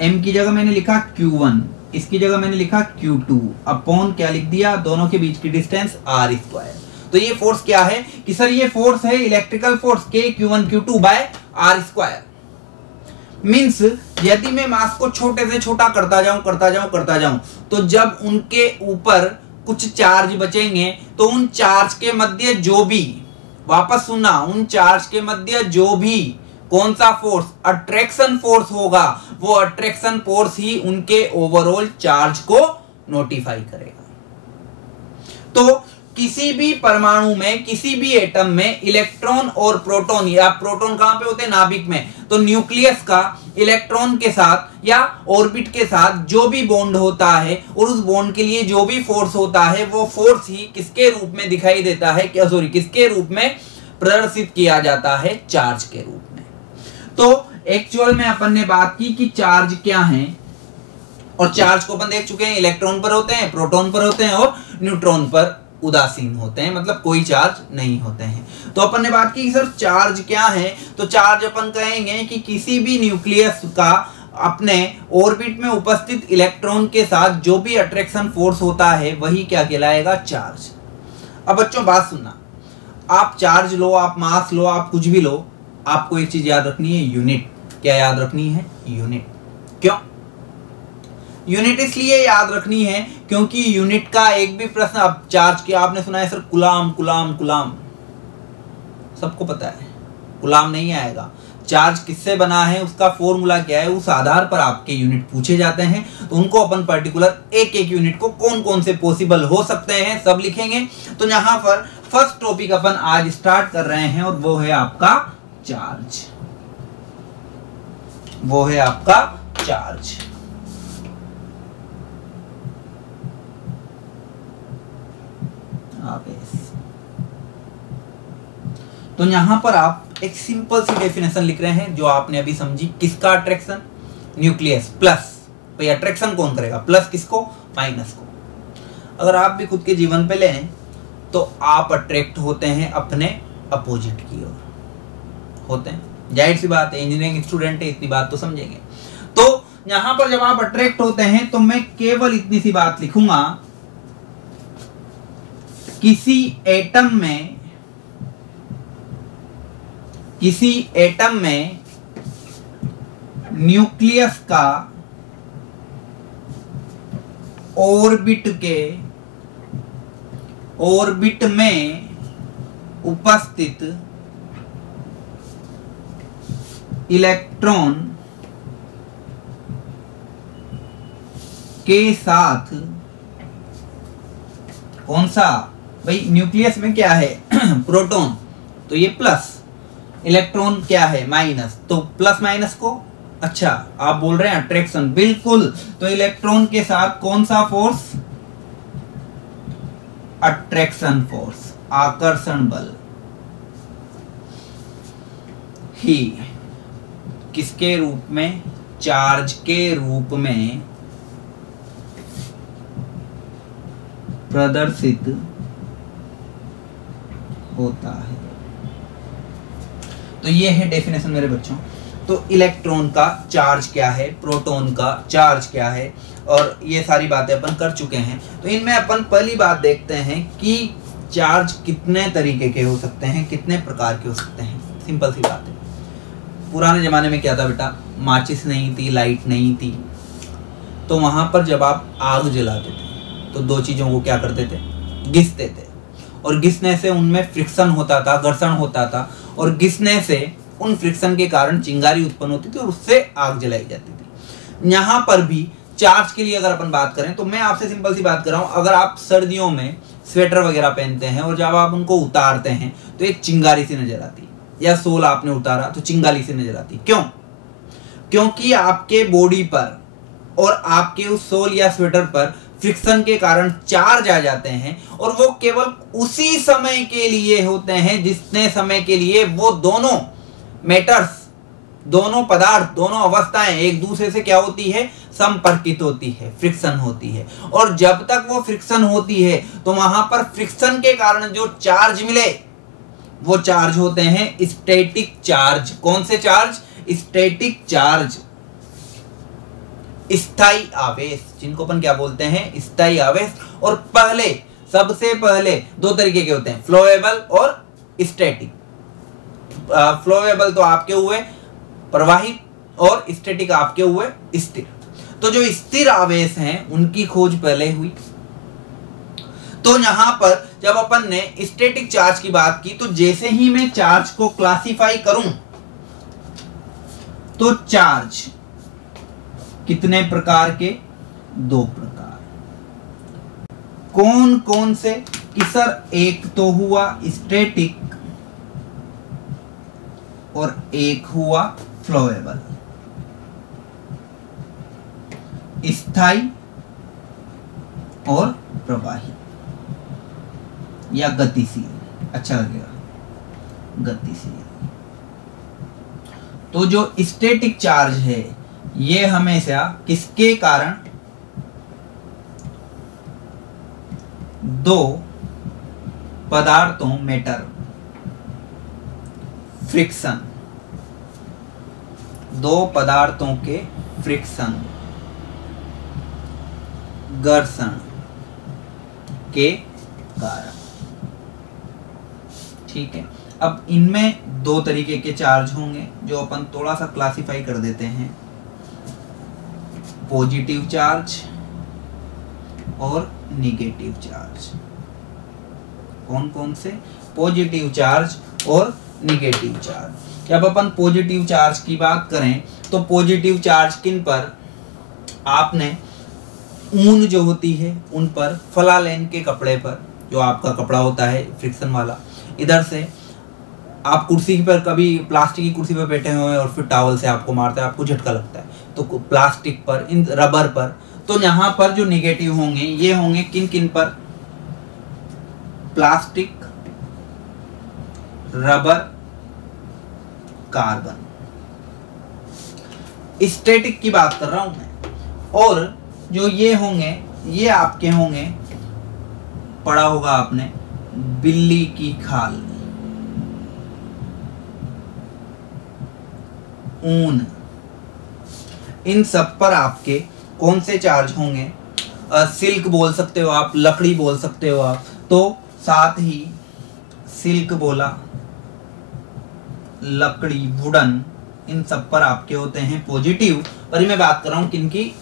M की जगह मैंने लिखा Q1, इसकी जगह मैंने लिखा Q2, अपॉन क्या लिख दिया, दोनों के बीच की डिस्टेंस R स्क्वायर। तो ये फोर्स क्या है कि सर ये फोर्स है electrical force K Q1 Q2 by R square. Means यदि मैं मास को छोटे से छोटा करता जाऊं तो जब उनके ऊपर कुछ चार्ज बचेंगे तो उन चार्ज के मध्य जो भी, वापस सुनना, उन चार्ज के मध्य जो भी कौन सा फोर्स, अट्रैक्शन फोर्स होगा, वो अट्रैक्शन फोर्स ही उनके ओवरऑल चार्ज को नोटिफाई करेगा। तो किसी भी परमाणु में, किसी भी एटम में इलेक्ट्रॉन और प्रोटॉन, या प्रोटॉन कहां पे होते हैं, नाभिक में, तो न्यूक्लियस का इलेक्ट्रॉन के साथ या ऑर्बिट के साथ जो भी बॉन्ड होता है और उस बॉन्ड के लिए जो भी फोर्स होता है, वो फोर्स ही किसके रूप में दिखाई देता है, किसके रूप में प्रदर्शित किया जाता है, चार्ज के रूप में। तो एक्चुअल में अपन ने बात की कि चार्ज क्या है, और चार्ज को अपन देख चुके हैं, इलेक्ट्रॉन पर होते हैं, प्रोटॉन पर होते हैं और न्यूट्रॉन पर उदासीन होते हैं, मतलब कोई चार्ज नहीं होते हैं। तो अपन ने बात की सर चार्ज क्या है, तो चार्ज अपन कहेंगे कि किसी भी न्यूक्लियस का अपने ऑर्बिट में उपस्थित इलेक्ट्रॉन के साथ जो भी अट्रैक्शन फोर्स होता है वही क्या कहलाएगा, चार्ज। अब बच्चों बात सुनना, आप चार्ज लो, आप मास लो, आप कुछ भी लो, आपको एक चीज याद रखनी है, यूनिट। क्या याद रखनी है, यूनिट। क्यों यूनिट इसलिए याद रखनी है क्योंकि यूनिट का एक भी प्रश्न, अब चार्ज किया आपने सुना है सर कुलाम कुलाम कुलाम, सबको पता है कुलाम नहीं आएगा। चार्ज किससे बना है, उसका फॉर्मूला क्या है, उस आधार पर आपके यूनिट पूछे जाते हैं। तो उनको अपन पर्टिकुलर एक एक यूनिट को कौन कौन से पॉसिबल हो सकते हैं सब लिखेंगे। तो यहां पर फर्स्ट टॉपिक अपन आज स्टार्ट कर रहे हैं और वो है आपका चार्ज, वो है आपका चार्ज। तो यहां पर आप एक सिंपल सी डेफिनेशन लिख रहे हैं जो आपने अभी समझी, किसका अट्रैक्शन, न्यूक्लियस प्लस, भाई अट्रैक्शन कौन करेगा, प्लस किसको, माइनस को। अगर आप भी खुद के जीवन पे लें तो आप अट्रैक्ट होते हैं अपने अपोजिट की ओर, होते हैं, जाहिर सी बात है, इंजीनियरिंग स्टूडेंट है, इतनी बात तो समझेंगे। तो यहां पर जब आप अट्रैक्ट होते हैं तो मैं केवल इतनी सी बात लिखूंगा, किसी एटम में न्यूक्लियस का ऑर्बिट में उपस्थित इलेक्ट्रॉन के साथ, कौन सा भाई, न्यूक्लियस में क्या है प्रोटॉन, तो ये प्लस, इलेक्ट्रॉन क्या है माइनस, तो प्लस माइनस को, अच्छा आप बोल रहे हैं अट्रैक्शन, बिल्कुल। तो इलेक्ट्रॉन के साथ कौन सा फोर्स, अट्रैक्शन फोर्स, आकर्षण बल ही किसके रूप में, चार्ज के रूप में प्रदर्शित होता है। तो ये है डेफिनेशन मेरे बच्चों। तो इलेक्ट्रॉन का चार्ज क्या है, प्रोटॉन का चार्ज क्या है, और ये सारी बातें अपन कर चुके हैं। तो इनमें अपन पहली बात देखते हैं कि चार्ज कितने तरीके के हो सकते हैं, कितने प्रकार के हो सकते हैं। सिंपल सी बात है, पुराने जमाने में क्या था बेटा, माचिस नहीं थी, लाइट नहीं थी, तो वहां पर जब आप आग जलाते थे तो दो चीजों को क्या करते थे, घिसते थे, और घिसने से उनमें फ्रिक्शन होता था, घर्षण होता था, और घिसने से उन फ्रिक्शन के कारण चिंगारी उत्पन्न होती थी और उससे आग जलाई जाती थी। यहाँ पर भी चार्ज के लिए अगर अपन बात करें तो मैं आपसे सिंपल सी बात कर रहा हूं, अगर आप सर्दियों में स्वेटर वगैरह पहनते हैं और जब आप उनको उतारते हैं तो एक चिंगारी सी नजर आती है, या सोल आपने उतारा तो चिंगारी सी नजर आती। क्यों, क्योंकि आपके बॉडी पर और आपके उस सोल या स्वेटर पर फ्रिक्शन के कारण चार्ज आ जाते हैं, और वो केवल उसी समय के लिए होते हैं जितने समय के लिए वो दोनों मेटर्स, दोनों पदार्थ, दोनों अवस्थाएं एक दूसरे से क्या होती है, संपर्कित होती है, फ्रिक्शन होती है। और जब तक वो फ्रिक्शन होती है तो वहां पर फ्रिक्शन के कारण जो चार्ज मिले वो चार्ज होते हैं स्टैटिक चार्ज। कौन से चार्ज, स्टैटिक चार्ज, स्थायी आवेश, जिनको अपन क्या बोलते हैं, स्थायी आवेश। और पहले, सबसे पहले दो तरीके के होते हैं, फ्लोएबल और स्टैटिक। फ्लोएबल तो आपके हुए प्रवाहित, और स्टैटिक आपके हुए स्थिर। तो जो स्थिर आवेश हैं उनकी खोज पहले हुई। तो यहां पर जब अपन ने स्टैटिक चार्ज की बात की, तो जैसे ही मैं चार्ज को क्लासिफाई करूं तो चार्ज कितने प्रकार के, दो प्रकार। कौन कौन से, कि सर एक तो हुआ स्टैटिक और एक हुआ फ्लोएबल, स्थायी और प्रवाही या गतिशील, अच्छा लगेगा गतिशील। तो जो स्टैटिक चार्ज है ये हमेशा किसके कारण, दो पदार्थों मेटर, फ्रिक्शन, दो पदार्थों के फ्रिक्शन, घर्षण के कारण। ठीक है, अब इनमें दो तरीके के चार्ज होंगे जो अपन थोड़ा सा क्लासिफाई कर देते हैं, पॉजिटिव चार्ज और निगेटिव चार्ज। कौन कौन से? पॉजिटिव चार्ज और निगेटिव चार्ज। जब अपन पॉजिटिव चार्ज की बात करें तो पॉजिटिव चार्ज किन पर? आपने ऊन जो होती है उन पर, फलालेन के कपड़े पर, जो आपका कपड़ा होता है फ्रिक्शन वाला, इधर से आप कुर्सी पर, कभी प्लास्टिक की कुर्सी पर बैठे हुए और फिर टॉवल से आपको मारता है, आपको झटका लगता है, तो प्लास्टिक पर, इन रबर पर, तो यहाँ पर जो निगेटिव होंगे ये होंगे किन किन पर? Plastic, rubber, carbon. स्टैटिक की बात कर रहा हूं मैं। और जो ये होंगे ये आपके होंगे, पढ़ा होगा आपने, बिल्ली की खाल, ऊन, इन सब पर आपके कौन से चार्ज होंगे? सिल्क बोल सकते हो आप, लकड़ी बोल सकते हो आप, तो साथ ही सिल्क बोला, लकड़ी, वुडन, इन सब पर आपके होते हैं पॉजिटिव। पर मैं बात कर रहा हूं किनकी?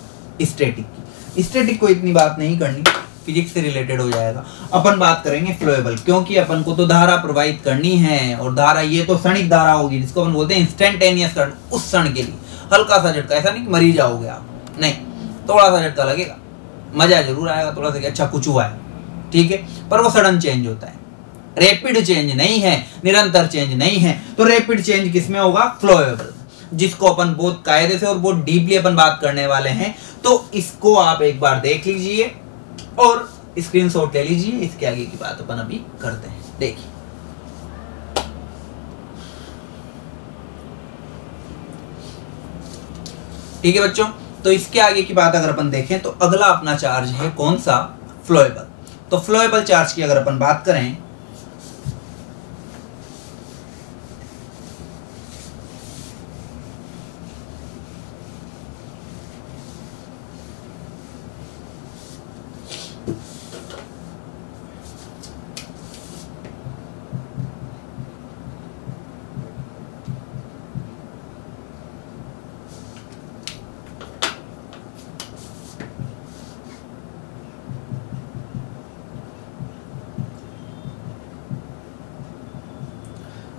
स्टैटिक की। स्टैटिक को इतनी बात नहीं करनी, फिजिक्स से रिलेटेड हो जाएगा। अपन बात करेंगे फ्लोएबल, क्योंकि अपन को तो धारा प्रवाहित करनी है, और धारा ये तो क्षणिक धारा होगी जिसको अपन बोलते हैं इंस्टेंटेनियस करंट, उस क्षण के लिए हल्का सा झटका, ऐसा नहीं कि मरी जाओगे आप, नहीं, थोड़ा सा झटका लगेगा, मजा जरूर आएगा थोड़ा सा, अच्छा कुछ हुआ है, ठीक है, पर वो सडन चेंज होता है, रैपिड चेंज नहीं है, निरंतर चेंज नहीं है। तो रैपिड चेंज किसमें होगा? फ्लोएबल, जिसको अपन बहुत कायदे से और बहुत डीपली अपन बात करने वाले हैं। तो इसको आप एक बार देख लीजिए और स्क्रीनशॉट ले लीजिए, इसके आगे की बात अपन अभी करते हैं। देखिए, ठीक है बच्चों, तो इसके आगे की बात अगर अपन देखें तो अगला अपना चार्ज है कौन सा? फ्लोएबल। तो फ्लोएबल चार्ज की अगर अपन बात करें,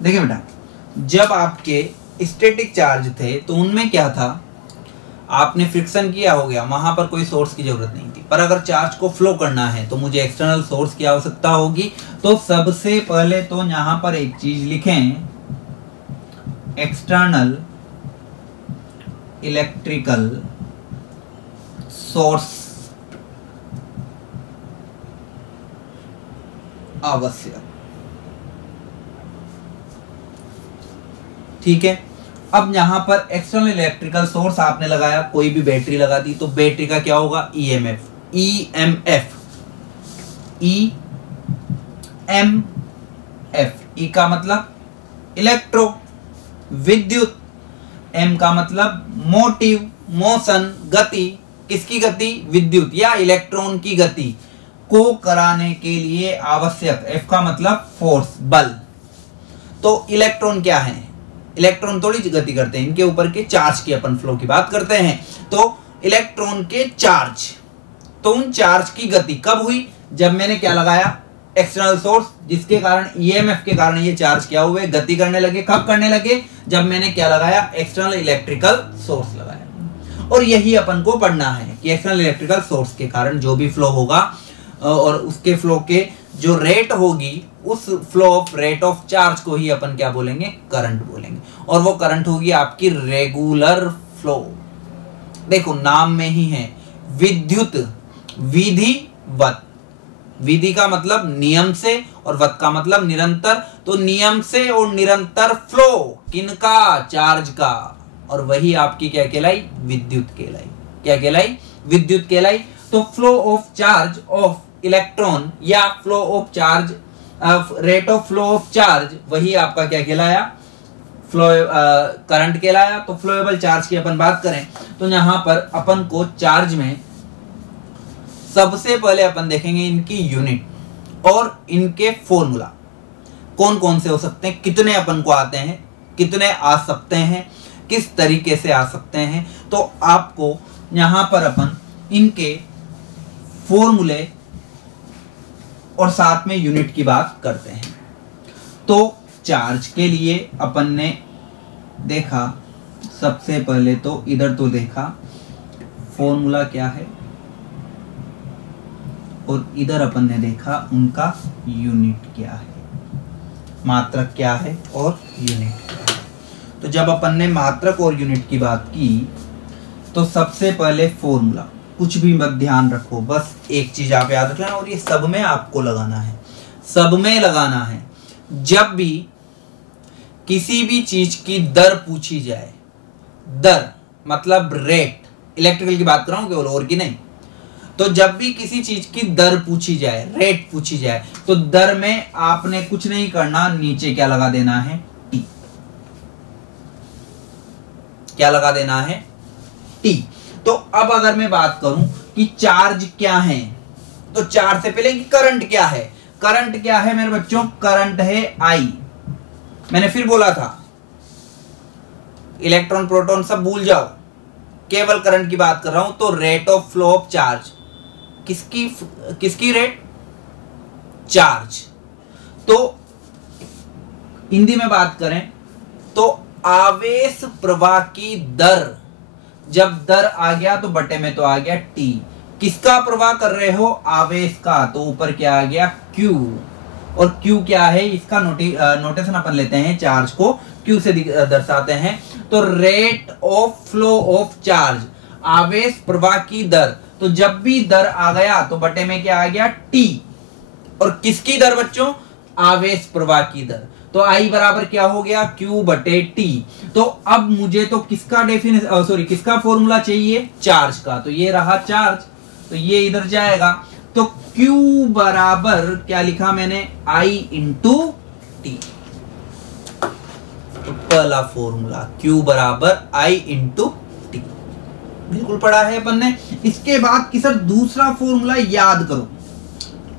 देखिए बेटा, जब आपके स्टैटिक चार्ज थे तो उनमें क्या था? आपने फ्रिक्शन किया, हो गया, वहां पर कोई सोर्स की जरूरत नहीं थी। पर अगर चार्ज को फ्लो करना है तो मुझे एक्सटर्नल सोर्स की आवश्यकता होगी। तो सबसे पहले तो यहां पर एक चीज लिखें, एक्सटर्नल इलेक्ट्रिकल सोर्स आवश्यक। ठीक है, अब यहां पर एक्सटर्नल इलेक्ट्रिकल सोर्स आपने लगाया, कोई भी बैटरी लगा दी, तो बैटरी का क्या होगा? EMF, EMF, EMF. ई का मतलब इलेक्ट्रो, विद्युत, एम का मतलब मोटिव, मोशन, गति। किसकी गति? विद्युत या इलेक्ट्रॉन की गति को कराने के लिए आवश्यक। एफ का मतलब फोर्स, बल। तो इलेक्ट्रॉन क्या है? इलेक्ट्रॉन थोड़ी गति करते हैं, इनके ऊपर के चार्ज की अपन फ्लो की बात करते हैं। तो इलेक्ट्रॉन के चार्ज, तो उन चार्ज की गति कब हुई? जब मैंने क्या लगाया? एक्सटर्नल सोर्स, जिसके कारण ईएमएफ के कारण ये चार्ज क्या हुए? गति करने लगे। कब करने लगे? जब मैंने क्या लगाया? एक्सटर्नल इलेक्ट्रिकल सोर्स लगाया। और यही अपन को पढ़ना है कि एक्सटर्नल इलेक्ट्रिकल सोर्स के कारण जो भी फ्लो होगा और उसके फ्लो के जो रेट होगी, उस flow of rate of charge को ही अपन क्या बोलेंगे? करंट बोलेंगे। और वो करंट होगी आपकी रेगुलर फ्लो। देखो नाम में ही है विद्युत, विधिवत। विधि का मतलब नियम से और वत का मतलब निरंतर। तो नियम से और निरंतर फ्लो किनका? चार्ज का। और वही आपकी क्या कहलाई? विद्युत कहलाई। क्या कहलाई? विद्युत कहलाई। तो flow of charge of electron या flow of charge rate of flow of charge, वही आपका क्या कहलाया, फ्लो करंट कहलाया। तो फ्लोएबल चार्ज की अपन बात करें तो यहां पर अपन को चार्ज में सबसे पहले अपन देखेंगे इनकी यूनिट और इनके फॉर्मूला कौन कौन से हो सकते हैं, कितने अपन को आते हैं, कितने आ सकते हैं, किस तरीके से आ सकते हैं। तो आपको यहां पर अपन इनके फॉर्मूले और साथ में यूनिट की बात करते हैं। तो चार्ज के लिए अपन ने देखा सबसे पहले तो इधर तो देखा फॉर्मूला क्या है और इधर अपन ने देखा उनका यूनिट क्या है, मात्रक क्या है और यूनिट क्या है। तो जब अपन ने मात्रक और यूनिट की बात की तो सबसे पहले फॉर्मूला, कुछ भी मत ध्यान रखो, बस एक चीज आप याद रखना और ये सब में आपको लगाना है, सब में लगाना है। जब भी किसी भी चीज की दर पूछी जाए, दर मतलब रेट, इलेक्ट्रिकल की बात कर रहा हूं केवल, और की नहीं। तो जब भी किसी चीज की दर पूछी जाए, रेट पूछी जाए, तो दर में आपने कुछ नहीं करना, नीचे क्या लगा देना है, टी। क्या लगा देना है, टी। तो अब अगर मैं बात करूं कि चार्ज क्या है, तो चार्ज से पहले कि करंट क्या है, करंट क्या है मेरे बच्चों, करंट है आई। मैंने फिर बोला था इलेक्ट्रॉन प्रोटॉन सब भूल जाओ, केवल करंट की बात कर रहा हूं। तो rate of flow of charge, किसकी रेट, चार्ज। तो हिंदी में बात करें तो आवेश प्रवाह की दर, जब दर आ गया तो बटे में तो आ गया टी। किसका प्रवाह कर रहे हो, आवेश का, तो ऊपर क्या आ गया, क्यू। और क्यू क्या है, इसका नोटेशन अपन लेते हैं, चार्ज को क्यू से दर्शाते हैं। तो rate of flow of charge, आवेश प्रवाह की दर। तो जब भी दर आ गया तो बटे में क्या आ गया, टी। और किसकी दर बच्चों, आवेश प्रवाह की दर। तो आई बराबर क्या हो गया, क्यू बटे टी। तो अब मुझे तो किसका किसका फॉर्मूला चाहिए, चार्ज का। तो ये रहा चार्ज, तो ये इधर जाएगा। तो Q बराबर क्या लिखा मैंने, I इंटू टी। तो पहला फॉर्मूला Q बराबर I इंटू टी, बिल्कुल पढ़ा है अपन ने। इसके बाद की सर दूसरा फॉर्मूला याद करो,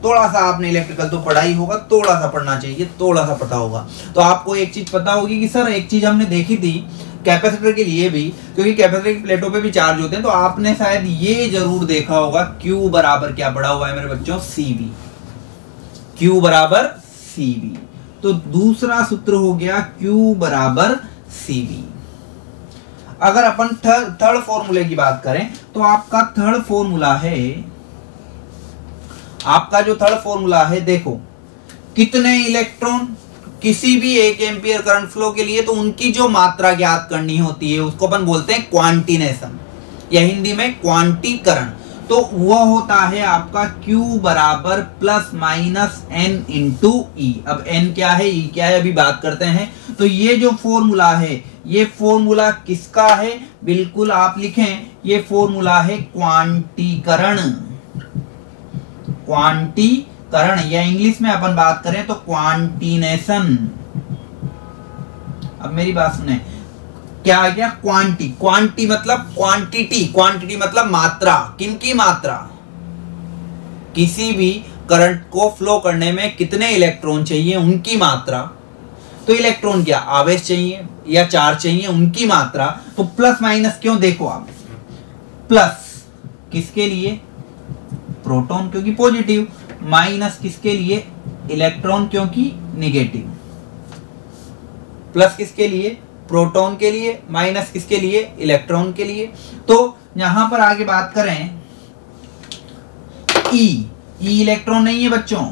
थोड़ा सा आपने इलेक्ट्रिकल तो पढ़ा ही होगा, थोड़ा सा पढ़ना चाहिए, थोड़ा सा पता होगा। तो आपको एक चीज पता होगी कि सर एक चीज हमने देखी थी कैपेसिटर के लिए भी, क्योंकि कैपेसिटर की प्लेटों पे भी चार्ज होते हैं, तो आपने शायद ये जरूर देखा होगा Q बराबर क्या पढ़ा हुआ है मेरे बच्चों, CV। Q बराबर CV। तो दूसरा सूत्र हो गया Q बराबर CV। अगर अपन थर्ड फॉर्मूले की बात करें तो आपका थर्ड फॉर्मूला है, आपका जो थर्ड फॉर्मूला है, देखो कितने इलेक्ट्रॉन किसी भी 1 एम्पियर करंट फ्लो के लिए, तो उनकी जो मात्रा ज्ञात करनी होती है उसको अपन बोलते हैं क्वांटिनेशन, या हिंदी में क्वांटीकरण। तो वह होता है आपका Q बराबर प्लस माइनस n इंटू ई। अब n क्या है, e क्या है, अभी बात करते हैं। तो ये जो फॉर्मूला है, ये फॉर्मूला किसका है, बिल्कुल आप लिखें, ये फॉर्मूला है क्वांटीकरण, क्वांटीकरण, या इंग्लिश में अपन बात करें तो क्वांटिनेशन। अब मेरी बात सुने, क्या आ गया, क्वांटी, क्वांटी मतलब क्वांटिटी, क्वांटिटी मतलब मात्रा, किनकी मात्रा, किसी भी करंट को फ्लो करने में कितने इलेक्ट्रॉन चाहिए उनकी मात्रा। तो इलेक्ट्रॉन क्या, आवेश चाहिए या चार्ज चाहिए, उनकी मात्रा। तो प्लस माइनस क्यों, देखो आप, प्लस किसके लिए, प्रोटॉन क्योंकि पॉजिटिव, माइनस किसके लिए, इलेक्ट्रॉन क्योंकि निगेटिव। प्लस किसके लिए, प्रोटॉन के लिए, माइनस किसके लिए, इलेक्ट्रॉन के लिए। तो यहां पर आगे बात करें, ई इलेक्ट्रॉन नहीं है बच्चों,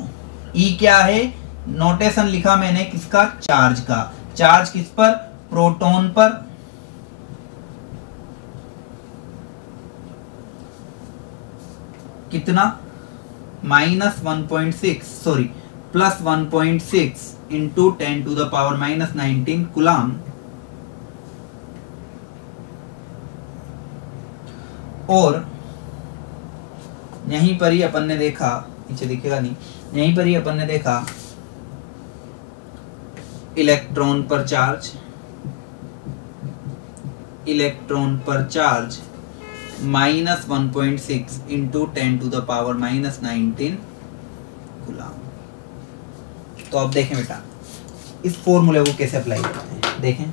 ई क्या है, नोटेशन लिखा मैंने किसका, चार्ज का। चार्ज किस पर, प्रोटॉन पर। कितना, minus 1.6 sorry plus 1.6 into 10 to the power minus 19 coulomb. और यहीं पर ही अपन ने देखा, पीछे दिखेगा नहीं, यहीं पर ही अपन ने देखा इलेक्ट्रॉन पर चार्ज -1.6 इंटू 10⁻⁻19 कूलम। तो अब देखें बेटा इस फॉर्मूले को कैसे अप्लाई करते हैं। देखें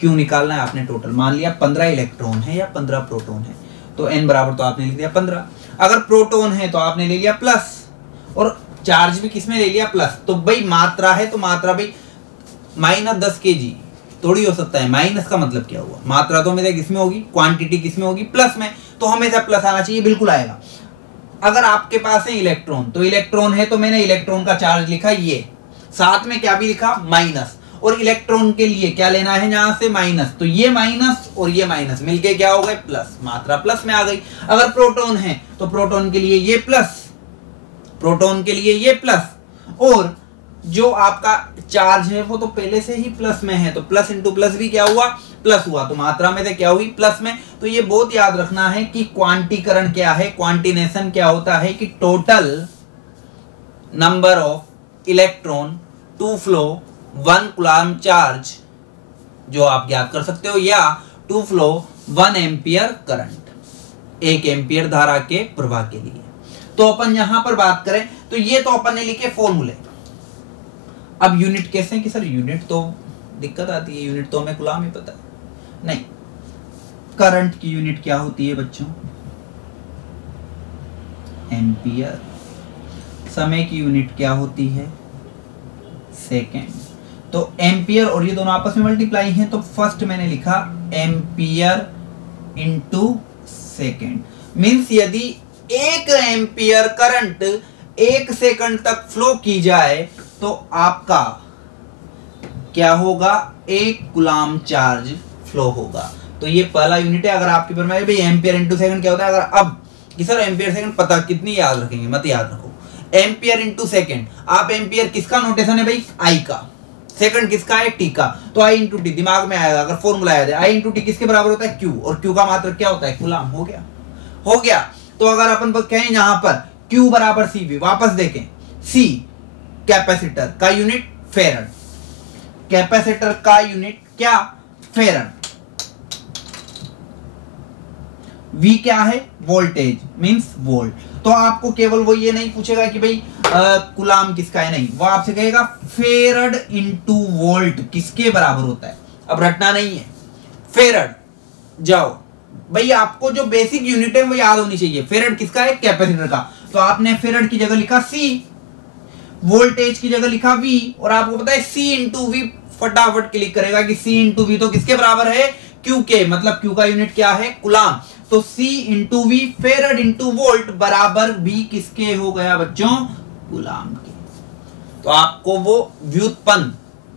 क्यों निकालना है आपने टोटल, मान लिया 15 इलेक्ट्रॉन है या 15 प्रोटॉन है, तो n बराबर तो आपने लिख दिया 15। अगर प्रोटॉन है तो आपने ले लिया प्लस, और चार्ज भी किसमें ले लिया प्लस। तो भाई मात्रा है तो मात्रा भाई -10 kg थोड़ी हो सकता है, माइनस का मतलब क्या हुआ, मात्रा तो हमेशा किसमें होगी, क्वांटिटी किसमें होगी, प्लस में, तो हमेशा प्लस आना चाहिए, बिल्कुल आएगा। अगर आपके पास है इलेक्ट्रॉन, तो इलेक्ट्रॉन है तो मैंने इलेक्ट्रॉन का चार्ज लिखा ये, साथ में क्या भी लिखा माइनस, और इलेक्ट्रॉन के लिए क्या लेना है यहां से माइनस, तो ये माइनस और ये माइनस मिलके क्या हो गए प्लस, मात्रा प्लस में आ गई। अगर प्रोटॉन है तो प्रोटॉन के लिए ये प्लस, प्रोटॉन के लिए ये प्लस, और जो आपका चार्ज है वो तो पहले से ही प्लस में है, तो प्लस इंटू प्लस भी क्या हुआ प्लस हुआ, तो मात्रा में से क्या हुई प्लस में। तो ये बहुत याद रखना है कि क्वांटीकरण क्या है, क्वांटिनेशन क्या होता है कि total number of electron to flow 1 coulomb charge, जो आप ज्ञात कर सकते हो, या to flow 1 ampere current, 1 ampere धारा के प्रवाह के लिए। तो अपन यहां पर बात करें तो ये तो अपन ने लिखे फॉर्मूले। अब यूनिट कैसे कि सर यूनिट तो दिक्कत आती है, यूनिट तो हमें कूलम ही पता है, नहीं करंट की यूनिट क्या होती है बच्चों, एम्पियर। समय की यूनिट क्या होती है, सेकेंड। तो एम्पियर और ये दोनों आपस में मल्टीप्लाई हैं, तो फर्स्ट मैंने लिखा एम्पियर इनटू सेकेंड, मींस यदि 1 एम्पियर करंट 1 सेकंड तक फ्लो की जाए तो आपका क्या होगा, 1 कूलम चार्ज फ्लो होगा। तो ये पहला यूनिट है। अगर आपके पर में भाई एम्पियर इनटू सेकंड क्या होता है, अगर अब कि सर एम्पियर सेकंड पता कितनी याद रखेंगे, मत याद रखो, एम्पियर इनटू सेकंड। आप एम्पियर किसका नोटेशन है भाई, आई का, सेकंड किसका है, टी का, तो आई इंटू टी दिमाग में आएगा। अगर फॉर्मूला याद है, आई इंटू टी किसके बराबर होता है, क्यू, और क्यू का मात्रक क्या होता है, कूलम। हो गया, हो गया। तो अगर अपन कहें यहां पर क्यू बराबर सी वी, वापस देखें, सी कैपेसिटर का यूनिट फेरड, कैपेसिटर का यूनिट क्या, फेरड, V क्या है, वोल्टेज मींस वोल्ट। तो आपको केवल वो ये नहीं पूछेगा कि भाई कूलम किसका है, नहीं, वो आपसे कहेगा फेरड इनटू वोल्ट किसके बराबर होता है। अब रटना नहीं है, फेरड जाओ भाई, आपको जो बेसिक यूनिट है वो याद होनी चाहिए। फेरड किसका है, कैपेसिटर का, तो आपने फेरड की जगह लिखा C, वोल्टेज की जगह लिखा V, और आपको पता है C इंटू वी, फटाफट क्लिक करेगा कि C इंटू वी तो किसके बराबर है, Q के, मतलब Q का यूनिट क्या है, कूलम। तो C into V, farad into volt बराबर V किसके हो गया बच्चों, कूलम के। तो आपको वो व्युत्पन्न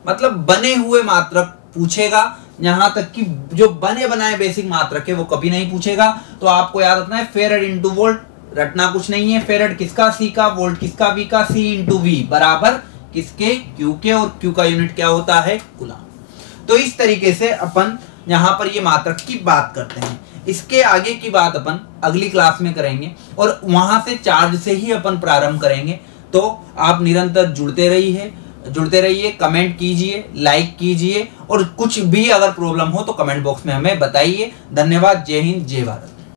मतलब बने हुए मात्रक पूछेगा, यहां तक कि जो बने बनाए बेसिक मात्रक है वो कभी नहीं पूछेगा। तो आपको याद रखना है फेरड इंटू वोल्ट, रटना कुछ नहीं है, फेरड किसका, C का, वोल्ट किसका, V का, C इंटू वी बराबर किसके, Q के, और Q का यूनिट क्या होता है, कूलम। तो इस तरीके से अपन यहां पर ये मात्रक की बात करते हैं। इसके आगे की बात अपन अगली क्लास में करेंगे, और वहां से चार्ज से ही अपन प्रारंभ करेंगे। तो आप निरंतर जुड़ते रहिए, कमेंट कीजिए, लाइक कीजिए, और कुछ भी अगर प्रॉब्लम हो तो कमेंट बॉक्स में हमें बताइए। धन्यवाद, जय हिंद, जय भारत।